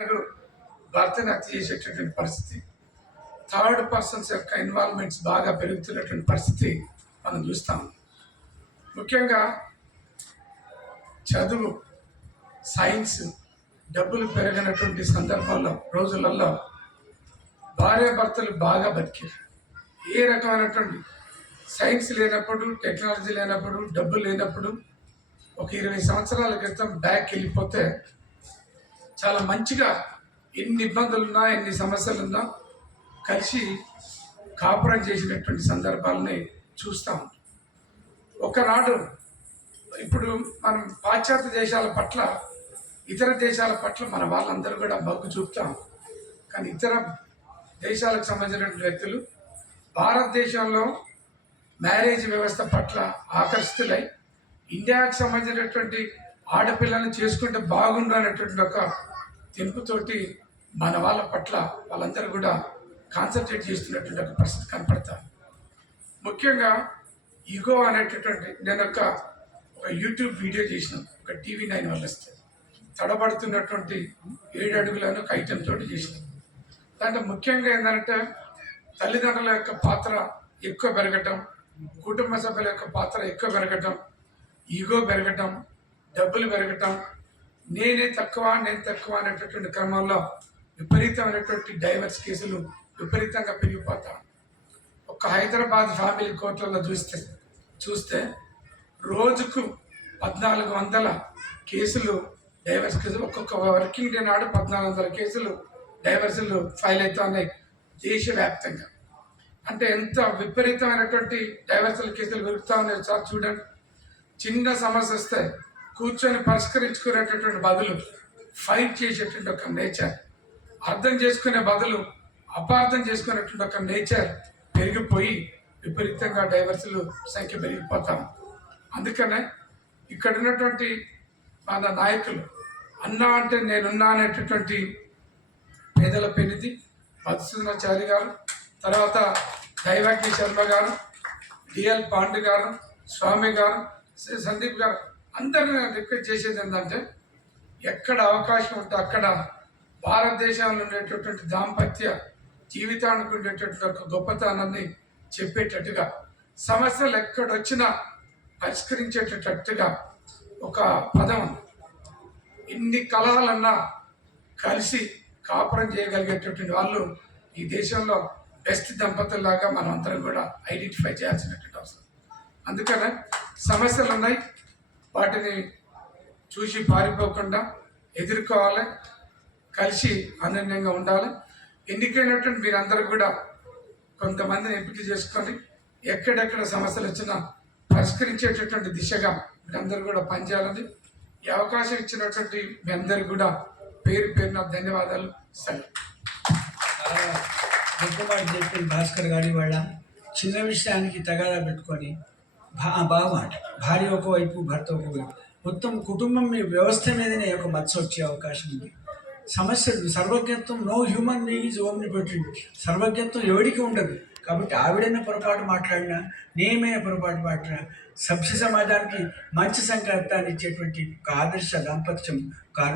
భర్తని హత్య చేసేటటువంటి పరిస్థితి, థర్డ్ పర్సన్స్ యొక్క ఇన్వాల్వ్మెంట్స్ బాగా పెరుగుతున్నటువంటి పరిస్థితి మనం చూస్తాం. ముఖ్యంగా చదువు, సైన్స్, డబ్బులు పెరిగినటువంటి సందర్భంలో రోజులలో భార్యాభర్తలు బాగా బతికారు. ఏ రకమైనటువంటి సైన్స్ లేనప్పుడు, టెక్నాలజీ లేనప్పుడు, డబ్బు లేనప్పుడు ఒక 20 సంవత్సరాల క్రితం బ్యాక్ వెళ్ళిపోతే చాలా మంచిగా ఎన్ని ఇబ్బందులున్నా, ఎన్ని సమస్యలున్నా కలిసి కాపురం చేసినటువంటి సందర్భాలని చూస్తాం. ఒకనాడు ఇప్పుడు మనం పాశ్చాత్య దేశాల పట్ల, ఇతర దేశాల పట్ల మన వాళ్ళందరూ కూడా మొగ్గు చూపుతాం. కానీ ఇతర దేశాలకు సంబంధించినటువంటి వ్యక్తులు భారతదేశంలో మ్యారేజ్ వ్యవస్థ పట్ల ఆకర్షితులై ఇండియాకు సంబంధించినటువంటి ఆడపిల్లలను చేసుకుంటే బాగుండు అనేటువంటి ఒక తెంపుతోటి మన వాళ్ళ పట్ల వాళ్ళందరూ కూడా కాన్సన్ట్రేట్ చేస్తున్నటువంటి ఒక పరిస్థితి కనపడతారు. ముఖ్యంగా ఈగో అనేటటువంటి నేను ఒక యూట్యూబ్ వీడియో చేసిన, ఒక TV9 వాళ్ళు వస్తే తడబడుతున్నటువంటి 7 అడుగులను ఒక ఐటెం తోటి చేసిన. దాంట్లో ముఖ్యంగా ఏంటంటే తల్లిదండ్రుల యొక్క పాత్ర ఎక్కువ పెరగటం, కుటుంబ సభ్యుల యొక్క పాత్ర ఎక్కువ పెరగటం, ఈగో పెరగటం, డబ్బులు పెరగటం, నేను తక్కువ అనేటటువంటి క్రమంలో విపరీతమైనటువంటి డైవర్స్ కేసులు విపరీతంగా పెరిగిపోతాం. ఒక హైదరాబాద్ ఫ్యామిలీ కోర్టులలో చూస్తే రోజుకు 1400 కేసులు, డైవర్స్ కేసులు, ఒక్కొక్క వర్కింగ్ డే నాడు 1400 కేసులు డైవర్సులు ఫైల్ అవుతా ఉన్నాయి దేశవ్యాప్తంగా. అంటే ఎంత విపరీతమైనటువంటి డైవర్సల్ కేసులు పెరుగుతూ ఉన్నాయి సార్. చూడండి, చిన్న సమస్య వస్తే కూర్చొని పరిష్కరించుకునేటటువంటి బదులు ఫైట్ చేసేటువంటి ఒక నేచర్, అర్థం చేసుకునే బదులు అపార్థం చేసుకునేటువంటి ఒక నేచర్ పెరిగిపోయి విపరీతంగా డైవర్సులు సంఖ్య పెరిగిపోతాం. అందుకనే ఇక్కడ ఉన్నటువంటి మన నాయకులు అన్నా అంటే నేనున్నా అనేటటువంటి పేదల పెనిది మధుసూదనాచారి గారు, తర్వాత దైవాగ్ని శర్మ గారు, డిఎల్ పాండు గారు, స్వామి గారు, శ్రీ సందీప్ గారు, అందరినీ రిక్వెస్ట్ చేసేది ఏంటంటే ఎక్కడ అవకాశం ఉంటే అక్కడ భారతదేశంలో ఉండేటటువంటి దాంపత్య జీవితానికి ఉండేటటువంటి ఒక గొప్పతనాన్ని చెప్పేటట్టుగా, సమస్యలు ఎక్కడొచ్చినా పరిష్కరించేటట్టుగా ఒక పదం, ఇన్ని కలహాలన్నా కలిసి కాపురం చేయగలిగేటటువంటి వాళ్ళు ఈ దేశంలో బెస్ట్ దంపతుల్లాగా మనం అందరం కూడా ఐడెంటిఫై చేయాల్సినటువంటి అవసరం. అందుకనే సమస్యలు ఉన్నాయి, వాటిని చూసి పారిపోకుండా ఎదుర్కోవాలి, కలిసి అనన్యంగా ఉండాలి. ఎన్నికైనటువంటి మీరందరూ కూడా కొంతమందిని ఎంపిక చేసుకొని ఎక్కడెక్కడ సమస్యలు వచ్చినా పరిష్కరించేటటువంటి దిశగా మీరందరూ కూడా పనిచేయాలని, ఈ అవకాశం ఇచ్చినటువంటి మీ అందరికి కూడా పేరు పేరున ధన్యవాదాలు. సరే, గొప్పవాడు చెప్పిన భాస్కర్ గారి వాళ్ళ చిన్న విషయానికి తగాదా పెట్టుకొని బాగుమాట, భార్య ఒకవైపు భర్త ఒకవైపు, మొత్తం కుటుంబం వ్యవస్థ మీదనే ఒక మచ్చ వచ్చే అవకాశం ఉంది. సమస్యలు సర్వజ్ఞత్వం, no human being is omnipotent, సర్వజ్ఞత్వం ఎవరికి ఉండదు. కాబట్టి ఆవిడైనా పొరపాటు మాట్లాడినా, నేమైనా పొరపాటు మాట్లాడినా సభ్య సమాజానికి మంచి సంకేతాన్ని ఇచ్చేటువంటి ఒక ఆదర్శ దాంపత్యం